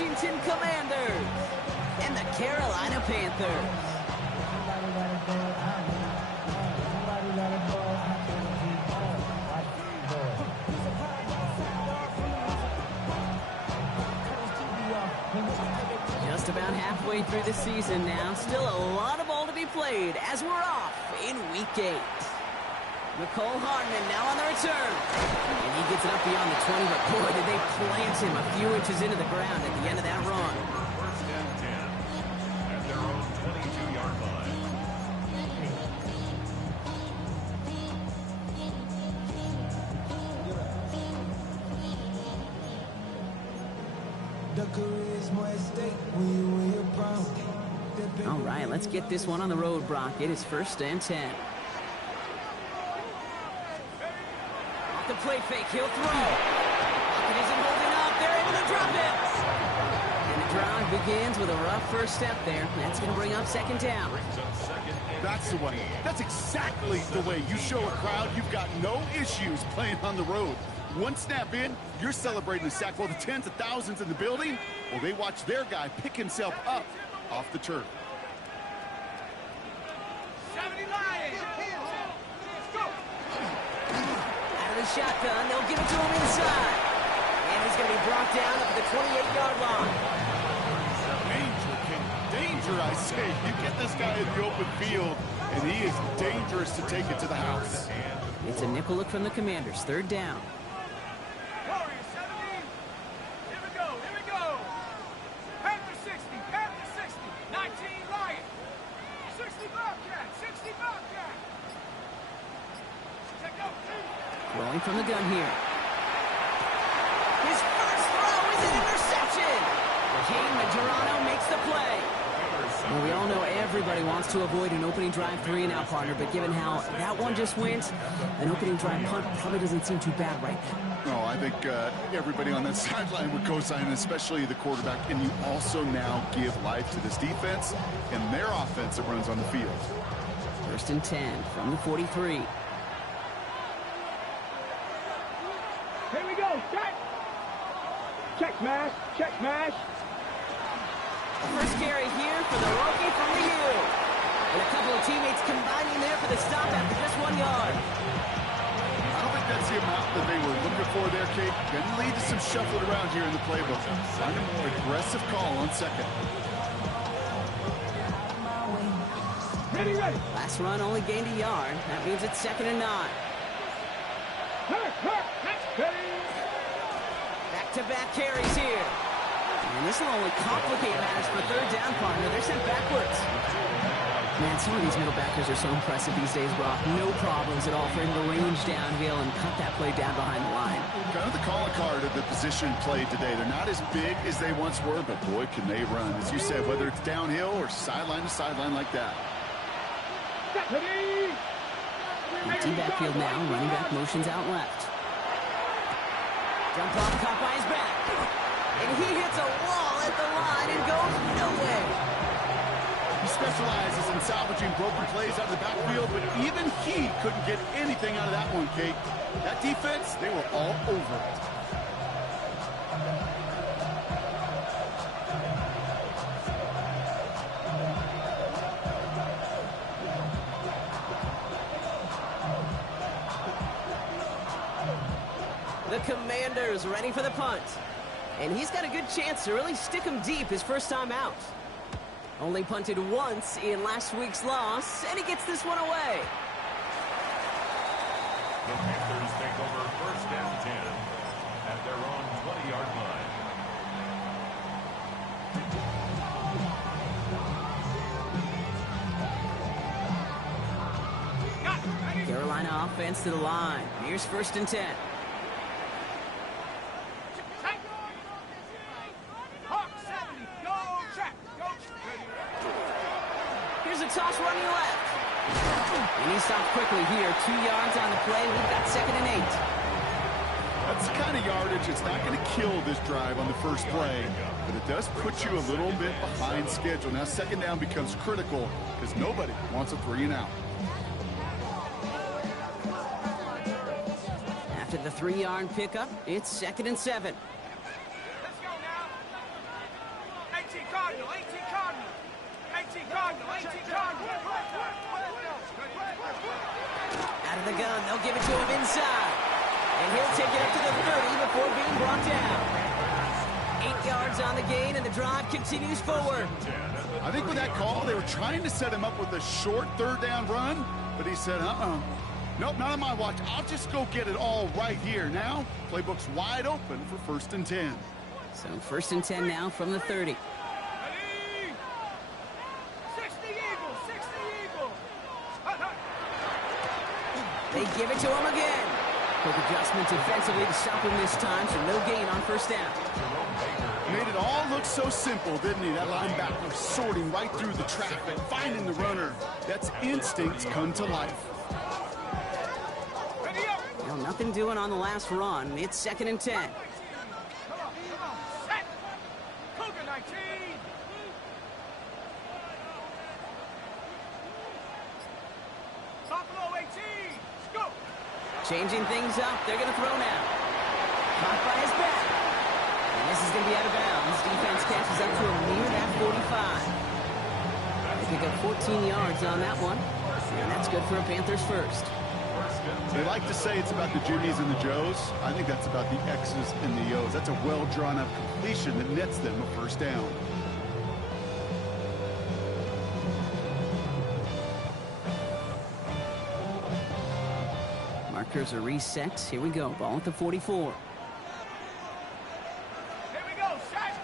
Washington Commanders and the Carolina Panthers. Just about halfway through the season now. Still a lot of ball to be played as we're off in Week 8. Nicole Hardman now on the return. And he gets it up beyond the 20, but boy, did they plant him a few inches into the ground at the end of that run. First and 10 at their own 22-yard line. All right, let's get this one on the road, Brock. It is first and 10. Off the play fake, he'll throw. Pocket isn't holding up. They're able to drop it. And the drive begins with a rough first step there. That's going to bring up second down. That's the way. That's exactly the way you show a crowd you've got no issues playing on the road. One snap in, you're celebrating the sack while the tens of thousands in the building, well, they watch their guy pick himself up off the turf. 70 Lions! Let's go! Out of the shotgun, they'll give it to him inside. And he's going to be brought down up at the 28-yard line. Danger, King. Danger, I say. You get this guy in the open field, and he is dangerous to take it to the house. It's a nickel look from the Commanders. Third down. Warriors 17. Here we go, here we go. Panther 60, Panther 60. 19 Lions. 60 Bobcat, 60 Bobcat. Check out. Throwing from the gun here. His first throw is an interception. King Majerano makes the play. Well, we all know everybody wants to avoid an opening drive 3-and-out, partner, but given how that one just went, an opening drive punt probably doesn't seem too bad right now. No, I think everybody on that sideline would co-sign, especially the quarterback, and you also now give life to this defense and their offense that runs on the field. First and 10 from the 43. Here we go, check. Check smash, check smash. First carry here for the rookie from the U. And a couple of teammates combining there for the stop after just 1 yard. I don't think that's the amount that they were looking for there, Kate. Can lead to some shuffling around here in the playbook. Find a more aggressive call on second. Ready, ready. Last run only gained a yard. That means it's second and 9. Back-to-back carries here. And this will only complicate matters for third down, partner. They're sent backwards. Man, some of these middle backers are so impressive these days, Brock. No problems at all for him to range downhill and cut that play down behind the line. Kind of the calling card of the position played today. They're not as big as they once were, but boy, can they run. As you said, whether it's downhill or sideline to sideline like that. Empty backfield now. Running back motions out left. Jump off, caught by his back. And he hits a wall at the line and goes nowhere. He specializes in salvaging broken plays out of the backfield, but even he couldn't get anything out of that one, Kate. That defense, they were all over it. The Commanders ready for the punt. And he's got a good chance to really stick him deep his first time out. Only punted once in last week's loss, and he gets this one away. The Panthers take over first and 10 at their own 20-yard line. Carolina offense to the line. Here's first and 10. Here's a toss running left. And he stopped quickly here. 2 yards on the play. We've got second and 8. That's the kind of yardage it's not going to kill this drive on the first play, but it does put you a little bit behind schedule. Now second down becomes critical because nobody wants a 3-and-out. After the 3-yard pickup, it's second and 7. Let's go now. Cardinal, 18 Cardinal. 18 Cardinal, 18 Cardinal. Out of the gun, they'll give it to him inside. And he'll take it up to the 30 before being brought down. 8 yards on the gain, and the drive continues forward. I think with that call, they were trying to set him up with a short third down run, but he said, nope, not on my watch. I'll just go get it all right here. Now, playbook's wide open for 1st and 10. So 1st and 10 now from the 30. Ready? 60 Eagles, 60 Eagles. They give it to him again. Quick adjustment defensively to stop him this time, so no gain on 1st down. Made it all look so simple, didn't he? That linebacker sorting right through the traffic, finding the runner. That's instincts come to life. Ready up. Well, nothing doing on the last run. It's 2nd and 10. Come on. Set. Cougar 19. Buffalo 18. Go. Changing things up. They're going to throw now. Caught by his back. And this is going to be out of bounds. Defense catches up to him near that 45. They pick up 14 yards on that one. And that's good for a Panthers first. They like to say it's about the Jimmies and the Joes. I think that's about the X's and the O's. That's a well-drawn-up completion that nets them a 1st down. Markers are reset. Here we go. Ball at the 44. Here we go. Set.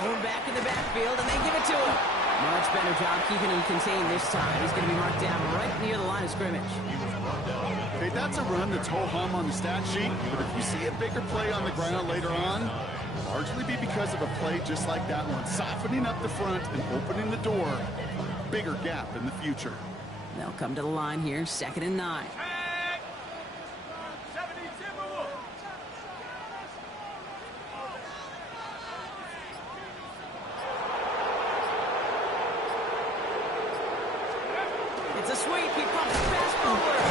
Blown back in the backfield, and they give it to him. Much better job keeping him contained this time. He's going to be marked down right near the line of scrimmage. Okay, that's a run that's ho-hum on the stat sheet, but if you see a bigger play on the ground later on, it'll largely be because of a play just like that one, softening up the front and opening the door. Bigger gap in the future. They'll come to the line here, 2nd and 9. Set. 70 Timberwolves. It's a sweep. He pumps the pass forward.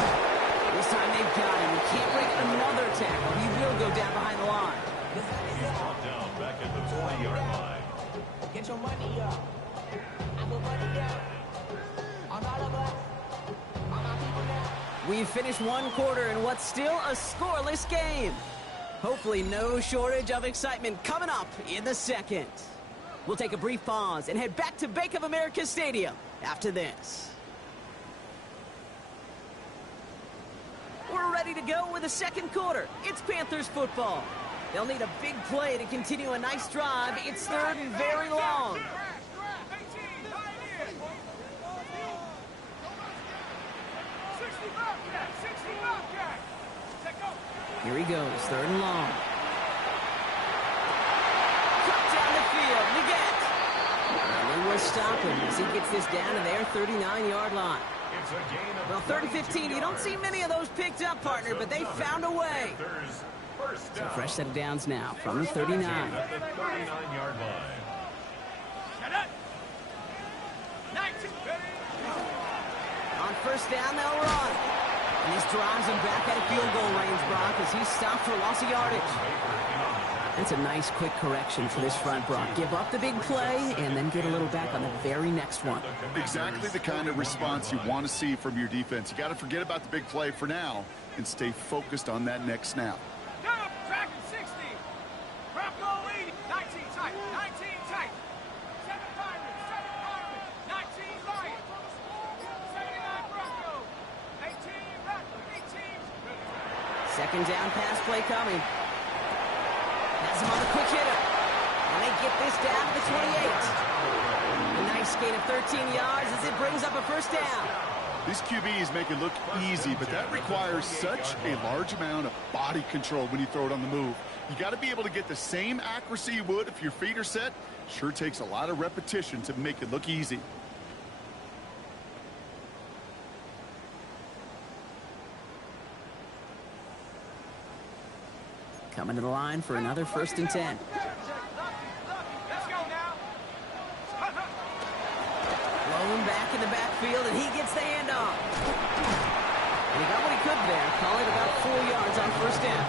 This time they've got him. He can't break another tackle. He will go down behind the line. He's brought down back at the 40-yard line. Get your money up. I put money up. I'm all about. All my people now. We've finished one quarter in what's still a scoreless game. Hopefully no shortage of excitement coming up in the second. We'll take a brief pause and head back to Bank of America Stadium after this. We're ready to go with the second quarter. It's Panthers football. They'll need a big play to continue a nice drive. It's 3rd and very long. 18. Right in. 60 Bobcat. 60 Bobcat. Set go. Here he goes, 3rd and long. Cut down the field, Leggett. And they will stop him as he gets this down to their 39-yard line. It's a gain of Well, 3rd and 15, you don't see many of those picked up, partner, but they found a way. Panthers. First So down. fresh set of downs now from the 39. At the 39-yard line. Set up. 19. Ready. On 1st down, they'll run. And this drives him back out of field goal range, Brock, as he stopped for loss of yardage. That's a nice quick correction for this front, Brock. Give up the big play and then get a little back on the very next one. Exactly the kind of response you want to see from your defense. You got to forget about the big play for now and stay focused on that next snap. Go. Dragon 60. Bronco 80. 19 tight. 19 tight. 7 Pirates. 7 Pirates. 19 Lions. 79 Bronco. 18 Rattler. 18. 2nd down pass play coming. Has him on the quick hitter. And they get this down to the 28. A nice gain of 13 yards as it brings up a 1st down. These QBs make it look easy, but that requires such a large amount of body control when you throw it on the move. You got to be able to get the same accuracy you would if your feet are set. Sure takes a lot of repetition to make it look easy. Coming to the line for another 1st and 10. Let's go now. Blown back in the backfield, and he gets the handoff. And he got what he could there. Call it about 4 yards on 1st down.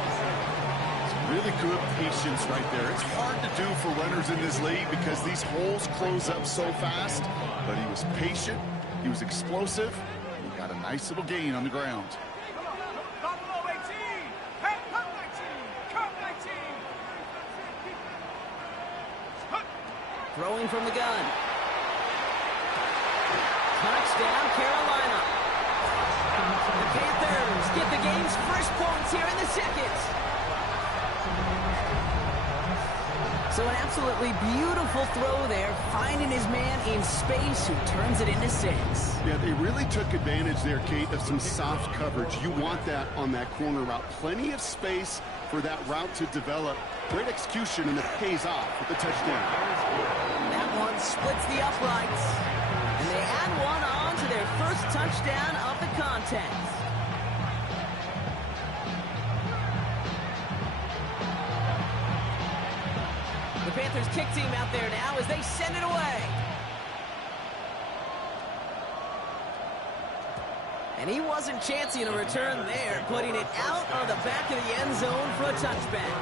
Really good patience right there. It's hard to do for runners in this league because these holes close up so fast. But he was patient. He was explosive. He got a nice little gain on the ground. Buffalo 18. Hey, come 19. Come 19. Throwing from the gun. Touchdown, Carolina. The Panthers get the game's first points here in the second. So an absolutely beautiful throw there, finding his man in space who turns it into 6. Yeah, they really took advantage there, Kate, of some soft coverage. You want that on that corner route. Plenty of space for that route to develop. Great execution, and it pays off with the touchdown. That one splits the uprights. And they add one on to their first touchdown of the contest. The Panthers kick team out there now as they send it away. And he wasn't chancing a return there, putting it out of the back of the end zone for a touchback.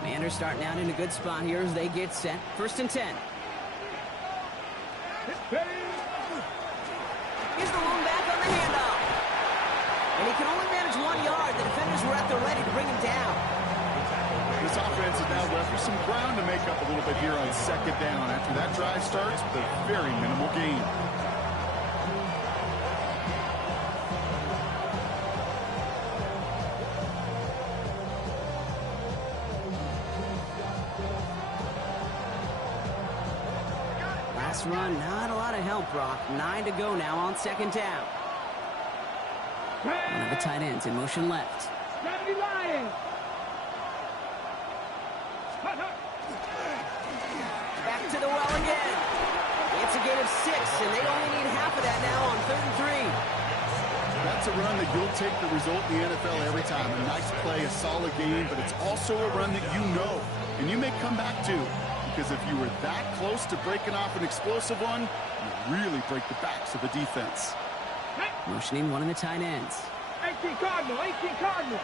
Commanders starting out in a good spot here as they get set. 1st and 10. Here's the lone back on the handoff. And he can only manage 1 yard. The defenders were at the ready to bring him down. This offense is now left with some ground to make up a little bit here on 2nd down. After that drive starts with a very minimal gain. Last run, not a lot of help, Brock. 9 to go now on 2nd down. One of the tight ends in motion left. Back to the well again. It's a gain of 6, and they only need half of that now on 3rd and 3. That's a run that you'll take the result in the NFL every time. A nice play, a solid game, but it's also a run that you know, and you may come back to. Because if you were that close to breaking off an explosive one, you really break the backs of the defense. Motioning one of the tight ends. 18 Cardinal, 18 Cardinal.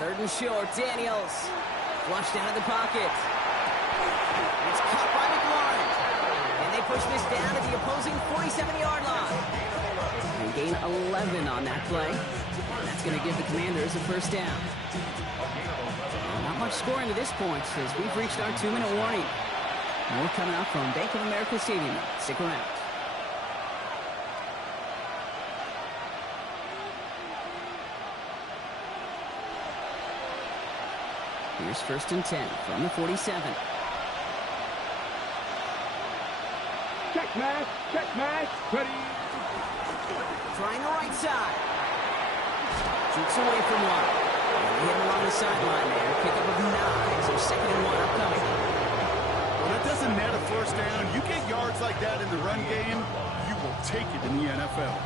3rd and short, Daniels. Flushed out of the pocket. It's caught by McLaurin. And they push this down to the opposing 47-yard line. And gain 11 on that play. And that's going to give the Commanders a 1st down. Not much scoring to this point as we've reached our 2-minute warning. More coming up from Bank of America Stadium. Stick around. Here's 1st and 10 from the 47. Check pass, ready. Trying the right side. Shoots away from one. Hit him along the sideline there. Pickup of 9. So 2nd and 1 upcoming. Well, that doesn't net a 1st down. You get yards like that in the run game, you will take it in the NFL.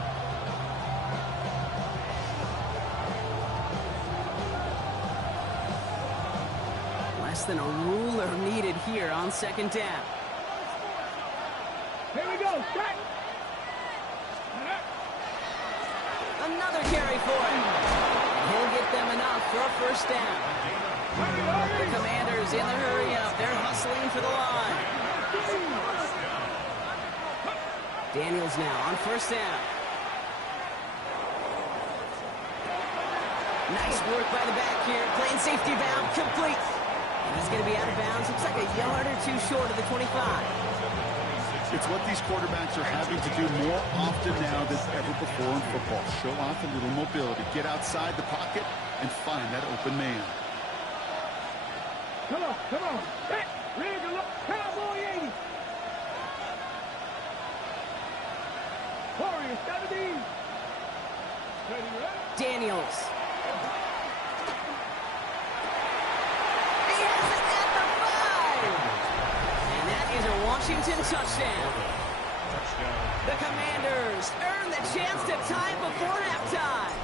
Less than a ruler needed here on 2nd down. Here we go, set. Another carry for him. And he'll get them enough for a 1st down. The Commanders in the hurry up. They're hustling for the line. Daniels now on 1st down. Nice work by the back here. Playing safety valve complete. And he's going to be out of bounds. Looks like a yard or 2 short of the 25. It's what these quarterbacks are having to do more often now than ever before in football. Show off a little mobility. Get outside the pocket and find that open man. Come on. Set. Ready to look. Cowboy 80. Warrior 17. Ready. Daniels. He has it at the 5. And that is a Washington touchdown. The Commanders earn the chance to tie before halftime.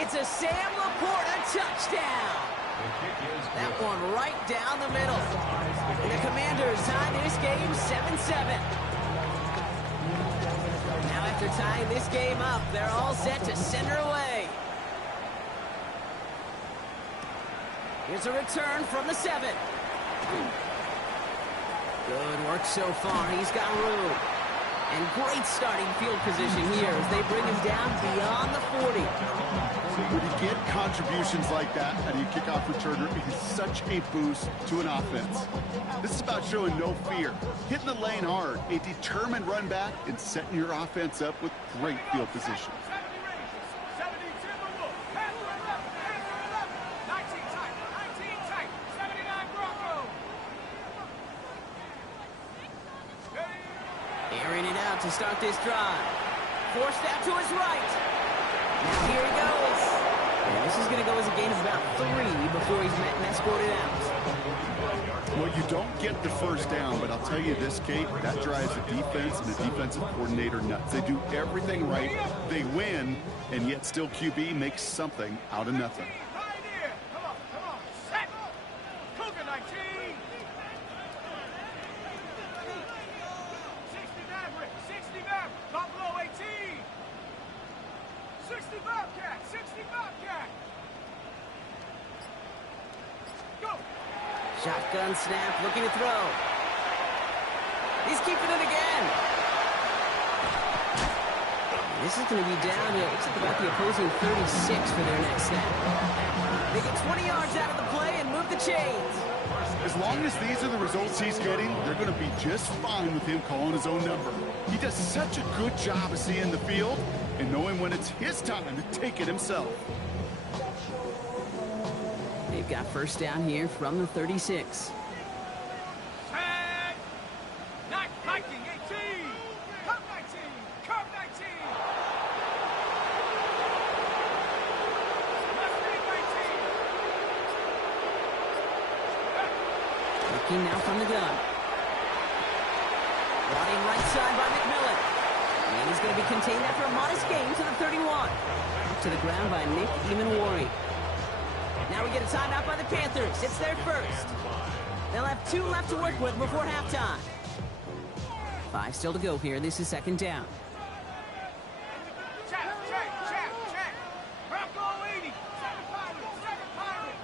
It's a Sam Laporta touchdown. That one right down the middle. And the Commanders tie this game 7-7. Now after tying this game up, they're all set to send her away. Here's a return from the 7. Good work so far. He's got room. And great starting field position here as they bring him down beyond the 40. When you get contributions like that out of your kickoff returner, it is such a boost to an offense. This is about showing no fear, hitting the lane hard, a determined run back, and setting your offense up with great field position. 70 Rangers, 70 Timberwolves, Panther 11, 19 tight, 19 tight, 79 Broncos. Airing it out to start this drive. Forced out to his right. Now here he goes. And this is going to go as a gain of about 3 before he's met and escorted out. Well, you don't get the first down, but I'll tell you this, Kate, that drives the defense and the defensive coordinator nuts. They do everything right. They win, and yet still QB makes something out of nothing. Pioneer, come on, set. Cougar 19. 60 Maverick, 60 Maverick, Buffalo 18. 60 Bobcat, 60 Bobcat. Go. Shotgun snap, looking to throw. He's keeping it again. This is going to be down to, looks like about the opposing 36 for their next snap. They get 20 yards out of the play and move the chains. As long as these are the results he's getting, they're going to be just fine with him calling his own number. He does such a good job of seeing the field and knowing when it's his time to take it himself. They've got first down here from the 36. Tag. Viking 18. Cup 19. Cup 19. Mustang 19. Looking now from the gun. Brought in right side by McMillan. And he's going to be contained after a modest gain to the 31. To the ground by Nick Emanwari. Now we get a timeout by the Panthers. It's their first. They'll have 2 left to work with before halftime. 5 still to go here. This is second down. Check. Bronco 80. 7 Pirate.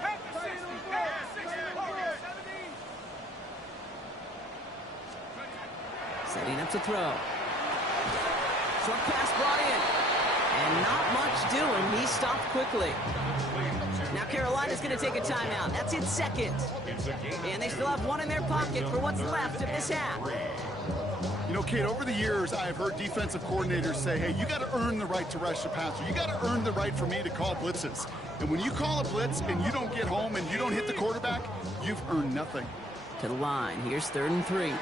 Panther 60. Warrior 70. Setting up to throw. Short pass brought in. And not much doing. He stopped quickly. Now Carolina's going to take a timeout. That's its second. And they still have 1 in their pocket for what's left of this half. You know, Kate, over the years, I've heard defensive coordinators say, hey, you got to earn the right to rush the passer. You got to earn the right for me to call blitzes. And when you call a blitz and you don't get home and you don't hit the quarterback, you've earned nothing. To the line. Here's 3rd and 3.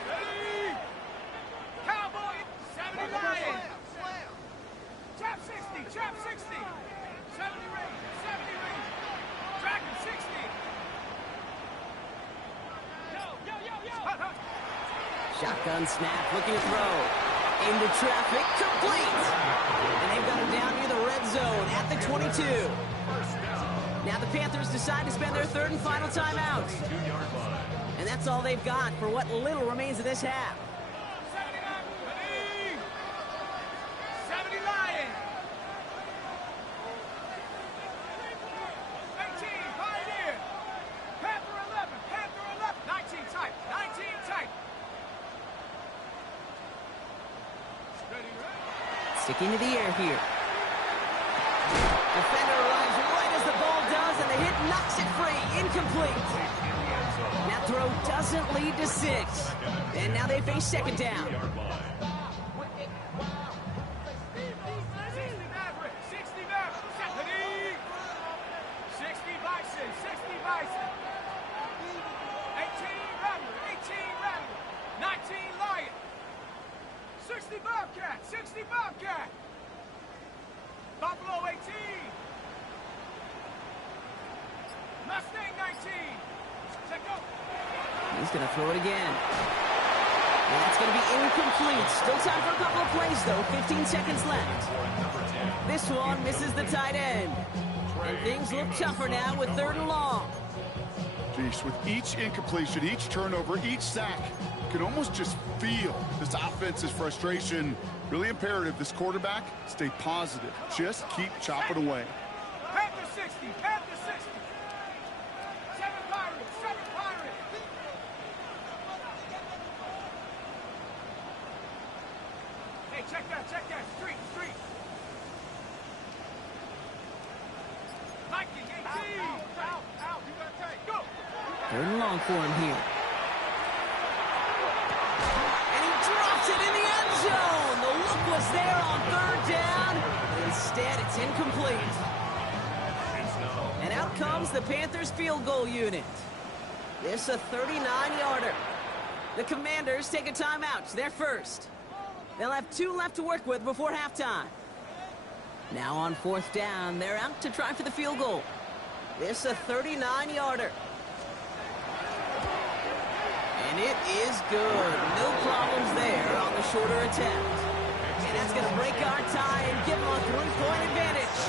Cowboy 70 Lions. Trap 60. 70 Rangers. Dragon 60. Yo. Shotgun snap, looking to throw. Into traffic, complete. And they've got him down near the red zone at the 22. Now the Panthers decide to spend their 3rd and final timeout. And that's all they've got for what little remains of this half. 70 Lions. 18 Pioneer. Panther 11. 19 tight. Sticking to the air here. Defender arrives right as the ball does, and the hit knocks it free. Incomplete. That throw doesn't lead to 6. And now they face second down. 60 Maverick. 70. 60 Bison. 18 Rattler. 19 Lion. 60 Bobcat. Buffalo 18. Mustang 19. Check go. He's going to throw it again. That's going to be incomplete. Still time for a couple of plays, though. 15 seconds left. This one misses the tight end. And things look tougher now with 3rd and long. Geez, with each incompletion, each turnover, each sack, you can almost just feel this offense's frustration. Really imperative this quarterback stay positive. Just keep chopping away. Panther 60, Panther 60. 7 Pirates, 7 Pirates. Hey, check that, street. Mikey, 18. Out, you gotta take, go. 3rd and long for him here. And he drops it in the end zone. The look was there on 3rd down. Instead, it's incomplete. And out comes the Panthers field goal unit. This a 39-yarder. The Commanders take a timeout. They're first. They'll have 2 left to work with before halftime. Now on 4th down, they're out to try for the field goal. This a 39-yarder. And it is good. No problems there on the shorter attempt. And that's going to break our tie and give them a 3-point advantage.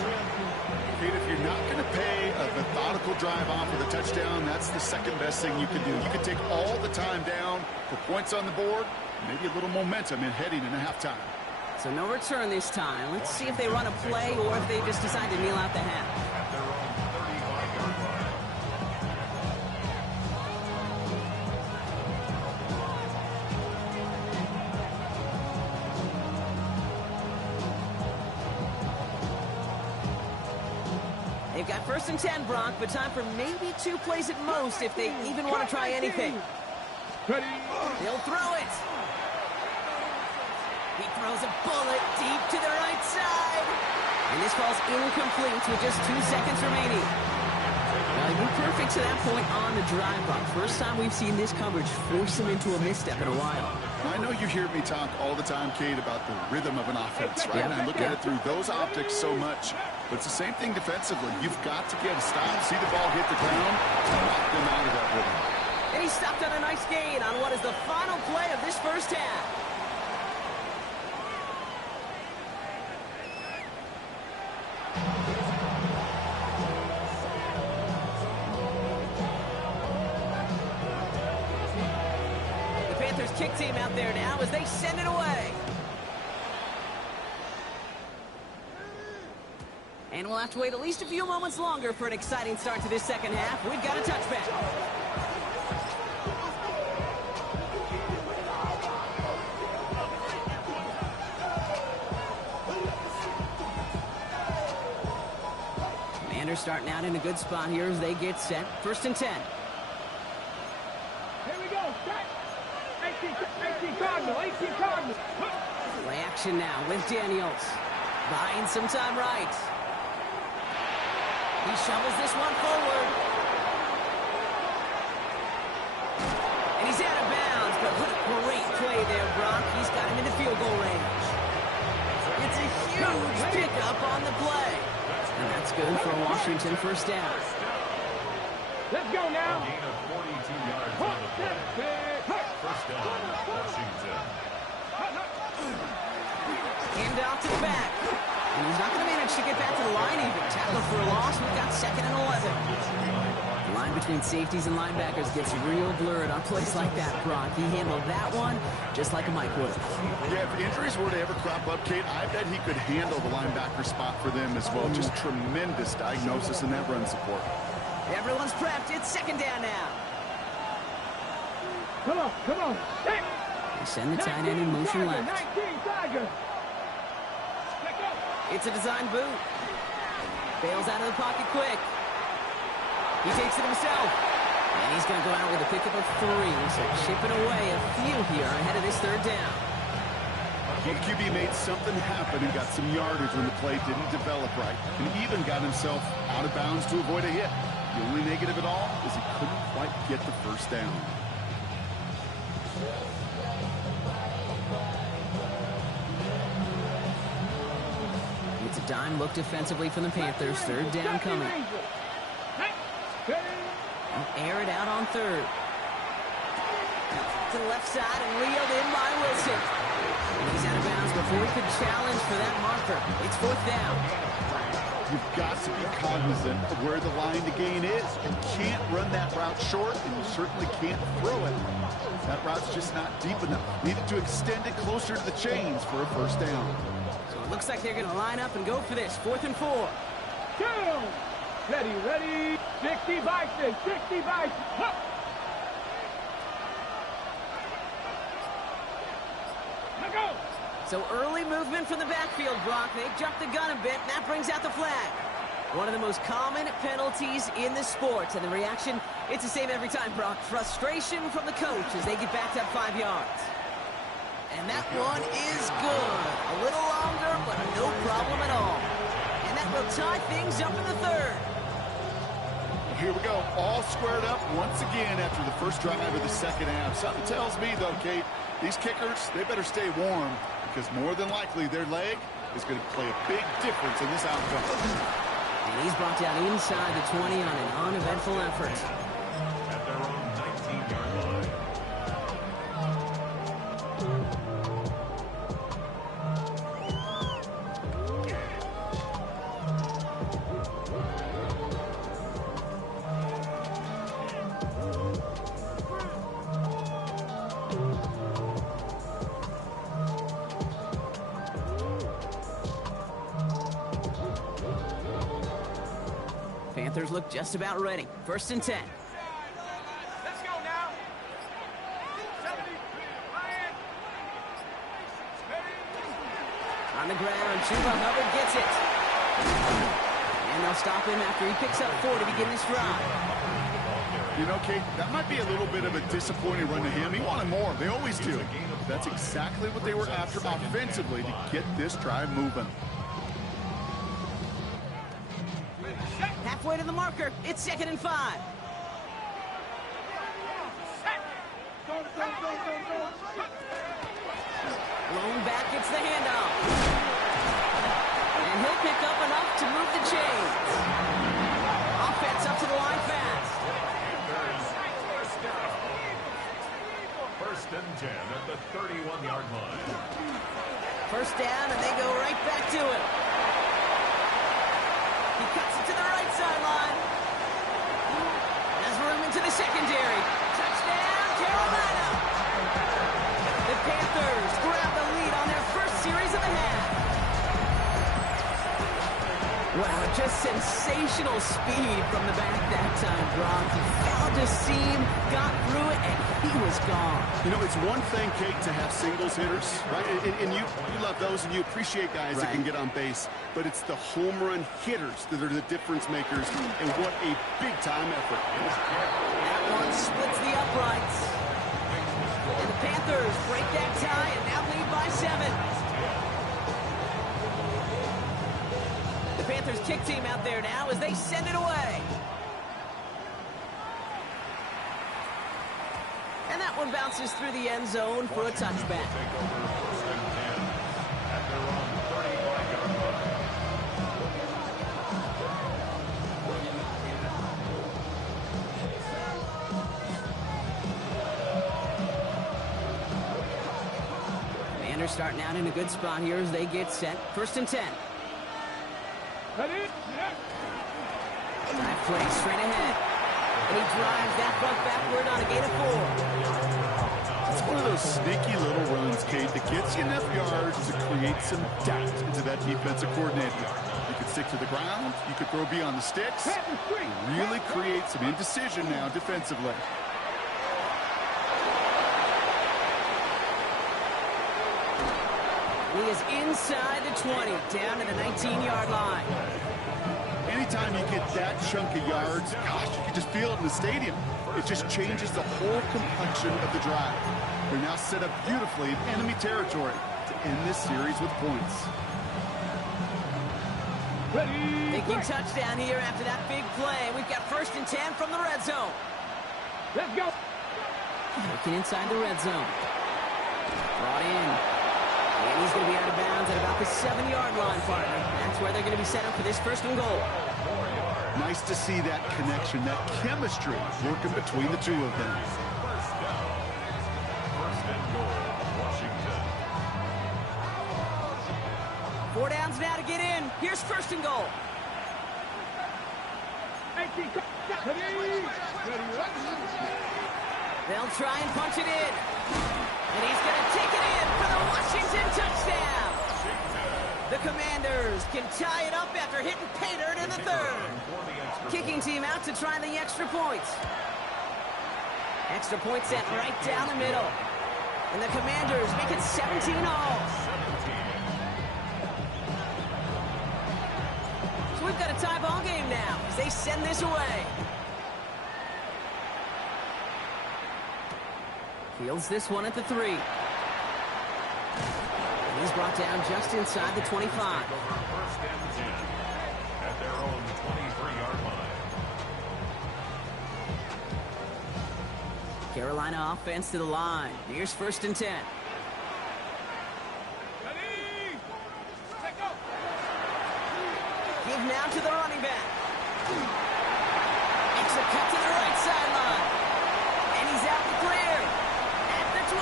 Kate, if you're not going to pay a methodical drive off with a touchdown, that's the second best thing you can do. You can take all the time down, put points on the board, maybe a little momentum in heading into halftime. So no return this time. Let's see if they run a play or if they just decide to kneel out the half. At their own 35-yard line. They've got 1st and 10, Brock, but time for maybe 2 plays at most if they even want to try anything. Ready. They'll throw it. He throws a bullet deep to the right side. And this ball's incomplete with just 2 seconds remaining. Well, he'd be perfect to that point on the drive, Brock. First time we've seen this coverage force him into a misstep in a while. I know you hear me talk all the time, Kate, about the rhythm of an offense, right? Yeah. And I look at it through those optics so much. But it's the same thing defensively. You've got to get a stop, see the ball hit the ground, and knock them out of that rhythm. And he stopped on a nice gain on what is the final play of this first half. The Panthers kick team out there now as they send it away. And we'll have to wait at least a few moments longer for an exciting start to this second half. We've got a touchback. Commanders starting out in a good spot here as they get set. 1st and 10. Here we go, set. 18 Cardinal. Play action now with Daniels. Buying some time right. He shovels this one forward. And he's out of bounds, but what a great play there, Brock. He's got him into field goal range. It's a huge pickup on the play. And that's good for a Washington 1st down. Let's go now. A gain of 42 yards on the play. 1st down, Washington. Hand off to the back. And he's not going to manage to get back to the line even. Tackle for a loss. We've got 2nd and 11. The line between safeties and linebackers gets real blurred on plays like that, Brock. He handled that one just like a Mike would. Yeah, if injuries were to ever crop up, Kate, I bet he could handle the linebacker spot for them as well. Just tremendous diagnosis in that run support. Everyone's prepped. It's 2nd down now. Come on. Hey. They send the tight end in motion left. 19 Tiger. It's a design boot. Bails out of the pocket quick. He takes it himself. And he's going to go out with a pickup of 3. So chipping away a few here ahead of this 3rd down. Well, the QB made something happen and got some yardage when the play didn't develop right. And even got himself out of bounds to avoid a hit. The only negative at all is he couldn't quite get the 1st down. It's a dime look defensively from the Panthers. 3rd down coming. Air it out on 3rd. to the left side and reeled in by Wilson. And he's out of bounds before he could challenge for that marker. It's 4th down. You've got to be cognizant of where the line to gain is. You can't run that route short, and you certainly can't throw it. That route's just not deep enough. Needed to extend it closer to the chains for a 1st down. So it looks like they're going to line up and go for this. 4th and 4. Two. Ready. 60 Bison, 60 Bison. Huh. Let go. So early movement from the backfield, Brock. They jumped the gun a bit, and that brings out the flag. One of the most common penalties in the sport. And the reaction, it's the same every time, Brock. Frustration from the coach as they get backed up 5 yards. And that one is good. A little longer, but no problem at all. And that will tie things up in the 3rd. Here we go, all squared up once again after the first drive of the 2nd half. Something tells me, though, Kate, these kickers, they better stay warm because more than likely their leg is going to play a big difference in this outcome. And he's brought down inside the 20 on an uneventful effort. At their own 19-yard line. Panthers look just about ready. 1st and 10. Let's go now. 70. Ryan. On the ground, Chuba Hubbard gets it. And they'll stop him after he picks up 4 to begin this drive. You know, Kate, that might be a little bit of a disappointing run to him. He wanted more. They always do. That's exactly what they were after offensively to get this drive moving. Halfway to the marker. It's 2nd and 5. Blown back gets the handoff. And he'll pick up enough to move the chains. Offense up to the line fast. First and 10 at the 31-yard line. 1st down, and they go right back to it. He cuts it to the right sideline. Has room into the secondary. Touchdown, Carolina! The Panthers grab the lead on their first series of the half. Wow, just sensational speed from the back that time, Brock. He found a seam, got through it, and he was gone. You know, it's one thing, Kate, to have singles hitters, right? And you love those, and you appreciate guys that can get on base. But it's the home run hitters that are the difference makers, and what a big-time effort. That one splits the uprights. And the Panthers break that tie and now lead by 7. The Panthers kick team out there now as they send it away. And that one bounces through the end zone for a touchback. Take over 1st and 10 at their own 35-yard line. Commanders starting out in a good spot here as they get set. 1st and 10. Ready? Dive play straight ahead. And he drives that buck backward on a gain of 4. It's one of those sneaky little runs, Kate, that gets you enough yards to create some doubt into that defensive coordinator. You could stick to the ground, you could throw beyond the sticks, really create some indecision now defensively. He is inside the 20, down to the 19-yard line. Anytime you get that chunk of yards, gosh, you can just feel it in the stadium. It just changes the whole complexion of the drive. They're now set up beautifully in enemy territory to end this series with points. Thinking touchdown here after that big play. We've got 1st and 10 from the red zone. Let's go. Looking inside the red zone. Brought in. And he's going to be out of bounds at about the 7-yard line, partner. That's where they're going to be set up for this 1st and goal. Nice to see that connection, that chemistry working between the two of them. 4 downs now to get in. Here's first and goal. They'll try and punch it in. And he's going to take it in for the Washington touchdown. The Commanders can tie it up after hitting pay dirt in the third. Kicking team out to try the extra points. Extra point sent right down the middle. And the Commanders make it 17-all. So we've got a tie ball game now as they send this away. Fields this one at the 3. He's brought down just inside the 25. First and 10 at their own 23-yard line. Carolina offense to the line. Here's first and 10. Give now to the running back. Makes a cut to the right sideline. And he's out and cleared. At the 20.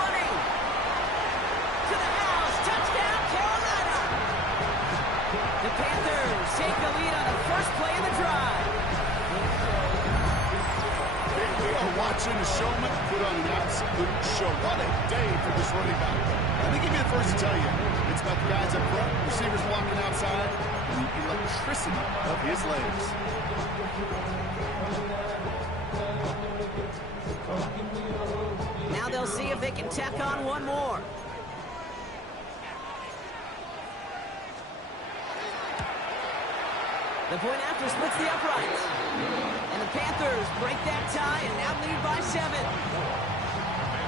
To the house. Touchdown, Carolina. The Panthers take the lead on the first play of the drive. We are watching a showman put on an absolute show. What a day for this running back. Let me give you the first to tell you. It's about the guys up front, receivers walking outside, and the electricity of his legs. Now they'll see if they can tack on one more. The point after splits the uprights. And the Panthers break that tie and now lead by 7.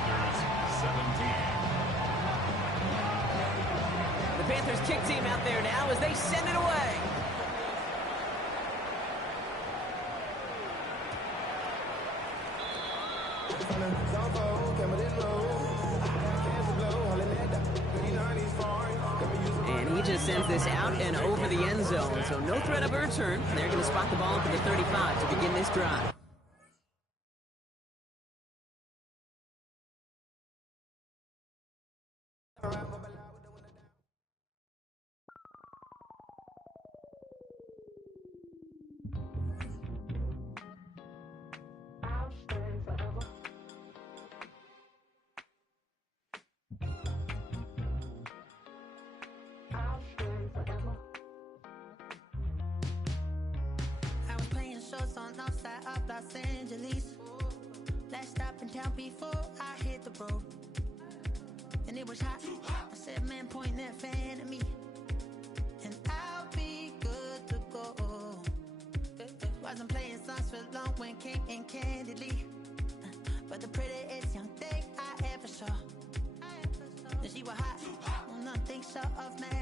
Commanders 17. The Panthers kick team out there now as they send it away. And he just sends this out and over the end zone. So no threat of a return. They're going to spot the ball up at the 35 to begin this drive. I was playing shows on outside of Los Angeles. Last stop in town before I hit the road. And it was hot. I said, man, point that fan at me. And I'll be good to go. Wasn't playing songs for long when came in candidly. But the prettiest young thing I ever saw. And she was hot. Well, nothing short of man.